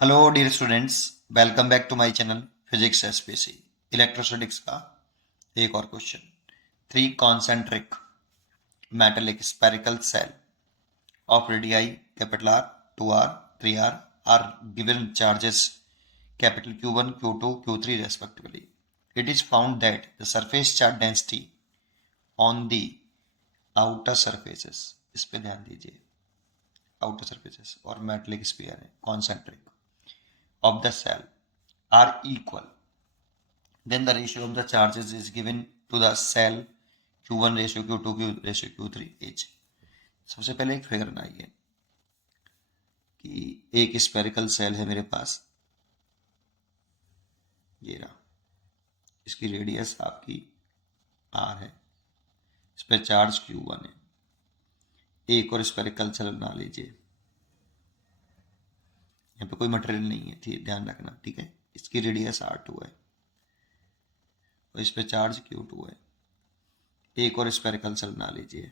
Hello dear students, welcome back to my channel physics SPC. Electrostatics का एक और question. Three concentric metallic spherical shell of radii capital R, 2r, 3r are given charges capital Q1, Q2, Q3 respectively. It is found that the surface charge density on the outer surfaces, इस पे ध्यान दीजिए, outer surfaces और metallic sphere है concentric of the cell are equal, then the ratio of the charges is given to the cell Q1 ratio Q2 Q ratio Q3 H। सबसे पहले एक figure बनाइए कि एक स्पेरिकल सेल है मेरे पास, ये रहा, इसकी रेडियस आपकी R है, इस पर चार्ज Q1 है। एक और स्पेरिकल सेल बना लीजिए, यहाँ पे कोई मटेरियल नहीं है, ठीक, ध्यान रखना, ठीक है। इसकी रेडियस R2 है और इस पे चार्ज Q2 है। एक और स्पेरिकल सेल बना लीजिए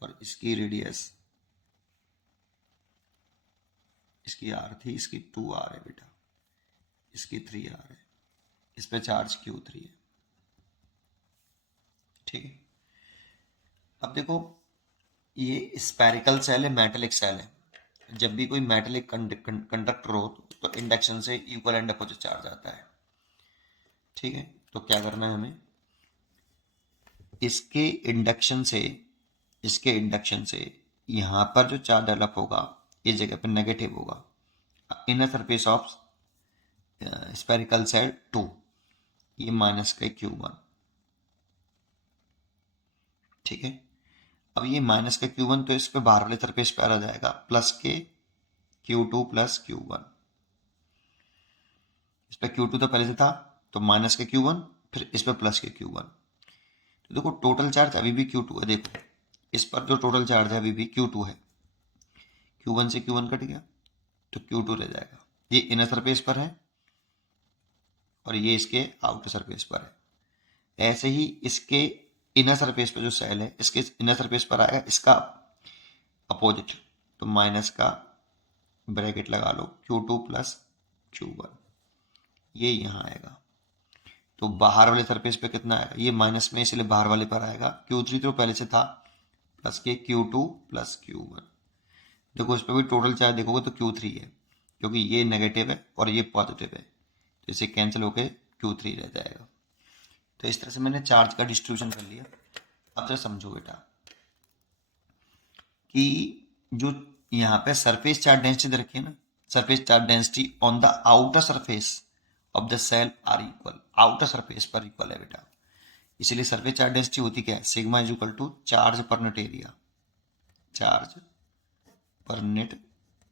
और इसकी रेडियस, इसकी R थी, इसकी 2R है बेटा, इसकी 3R है, इस पे चार्ज Q3 है, ठीक है। अब देखो, ये स्पेरिकल सेल है, मेटेलिक सेल है। जब भी कोई मेटेलिक कंडक्टर हो तो इंडक्शन से इक्वल एंड अपोजिट चार्ज आता है, ठीक है। तो क्या करना है हमें, इसके इंडक्शन से, इसके इंडक्शन से यहाँ पर जो चार्ज डेवलप होगा इस जगह पर नेगेटिव होगा। Inner surface of spherical shell 2, ये माइनस का Q1, ठीक है। अब ये माइनस का Q1 तो इस पे बाहर वाले सरफेस पे आ जाएगा, प्लस के Q2 प्लस Q1, इस पे Q2 तो पहले से था तो माइनस के Q1, फिर इस पे प्लस के Q1। तो देखो टोटल चार्ज अभी भी Q2 है, देखो इस पर जो टोटल चार्ज है अभी भी Q2 है। Q1 से Q1 कट गया तो Q2 रह जाएगा। ये इनर सरफेस पर है और ये इसके आउटर सरफेस पर है। ऐसे ही इसके इनर सरफेस पर जो सेल है, इसके इनर सरफेस पर आएगा इसका अपोजिट, तो माइनस का ब्रैकेट लगा लो Q2 प्लस Q1, ये यहाँ आएगा। तो बाहर वाले सरफेस पे कितना आएगा, ये माइनस में इसलिए बाहर वाले पर आएगा। Q3 तो पहले से था, प्लस के Q2 प्लस Q1। देखो इस पर भी टोटल चार्ज देखोगे तो Q3 है, क्योंकि ये नेगेटिव है और ये पॉजिटिव है, तो इसे कैंसिल होकर Q3 रह जाएगा। तो इस तरह से मैंने चार्ज का डिस्ट्रीब्यूशन कर लिया। अब जरा समझो बेटा कि जो यहाँ पे सरफेस चार्ज डेंसिटी दे रखी है ना, surface charge density on the outer surface of the shell are equal, outer surface पर इक्वल है बेटा। इसलिए सरफेस चार्ज डेंसिटी होती क्या है, sigma is equal to charge per net area, charge per net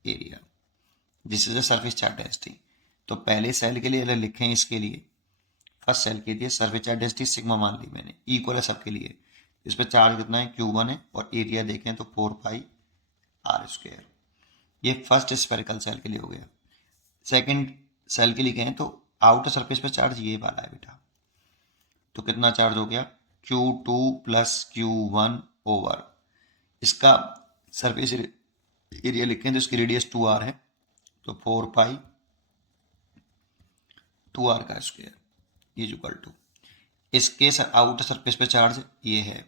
area, this is the surface charge density. तो पहले cell के लिए अलग लिखें, इसके लिए फर्स्ट सेल के लिए सरफेस चार्ज डेंसिटी सिग्मा मान ली मैंने, इक्वल है सबके लिए। इस पर चार्ज कितना है, Q1 है, और एरिया देखें तो 4πr²। ये फर्स्ट स्पेरिकल सेल के लिए हो गया। सेकंड सेल के लिए गए तो आउटर सरफेस पे चार्ज ये वाला है बेटा, तो कितना चार्ज हो गया, Q2 प्लस Q1 ओवर, इसका सरफेस एरिया लिखें तो इसकी रेडियस 2r है, तो 4π 2r का स्क्वायर इज इक्वल टू, इसके आउटर सरफेस पे चार्ज ये है,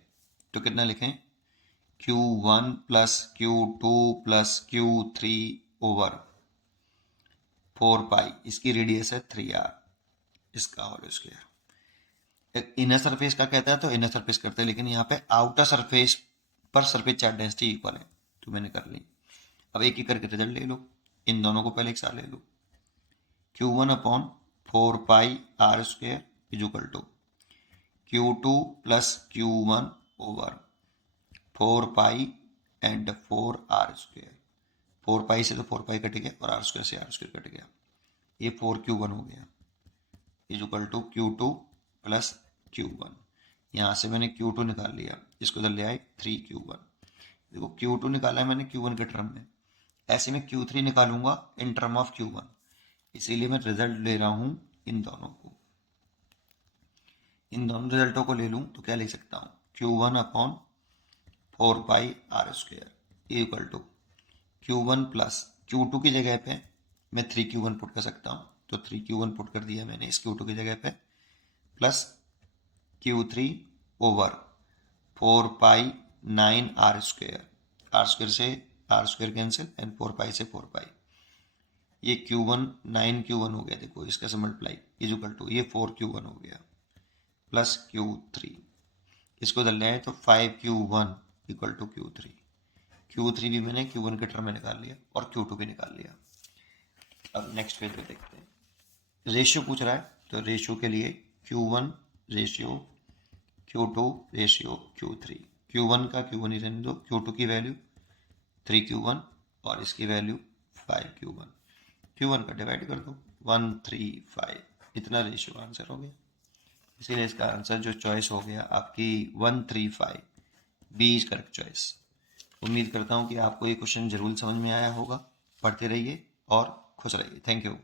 तो कितना लिखें, Q1 plus Q2 plus Q3 over 4π, इसकी रेडियस है 3r, इसका होल स्क्वायर। इनर सरफेस का कहता है तो इनर सरफेस करते हैं, लेकिन यहाँ पे आउटर सरफेस पर सरफेस चार्ज डेंसिटी इक्वल है, तो मैंने कर ली। अब एक एक करके रिजल्ट ले लो, इन दोनों को पहले एक साथ ले लो। Q1 upon 4πr² is equal to Q2 plus Q1 over 4π and 4r²। 4π से तो 4π कट गया और r² से r² कट गया, ये 4Q1 हो गया is equal to Q2 plus Q1। यहाँ से मैंने Q2 निकाल लिया, इसको इधर ले आए 3Q1। देखो Q2 निकाला है मैंने Q1 के टर्म में, ऐसे में Q3 निकालूंगा इन टर्म ऑफ Q1, इसीलिए मैं रिजल्ट ले रहा हूँ इन दोनों को। इन दोनों रिजल्टों को ले लूँ तो क्या लिख सकता हूँ, Q1 upon 4πr² equal to Q1 plus Q2 की जगह पे मैं 3Q1 पुट कर सकता हूँ, तो 3Q1 पुट कर दिया मैंने इस Q2 की जगह पे, plus Q3 over 4 pi 9 R square से R square cancel and 4 pi से 4 पाई, ये Q1 9Q1 हो गया, देखो इसका से मल्टीप्लाई इज इक्वल टू ये 4Q1 हो गया प्लस Q3, इसको इधर ले आए तो 5Q1 equal to Q3, Q3 भी मैंने Q1 के टर्म में निकाल लिया और Q2 भी निकाल लिया। अब नेक्स्ट पेज पे देखते हैं, रेशियो पूछ रहा है, तो रेशियो के लिए Q1 ratio Q2 ratio Q3, Q1 का Q1 ही रहने दो, Q2 की वैल्यू 3Q1 और इसकी वैल्यू 5Q1, Q1 का डिवाइड कर दो 135, इतना रेशियो आंसर हो गया। इसीलिए इसका आंसर जो चॉइस हो गया आपकी 135, बी इज करेक्ट चॉइस। उम्मीद करता हूँ कि आपको ये क्वेश्चन जरूर समझ में आया होगा। पढ़ते रहिए और खुश रहिए। Thank you.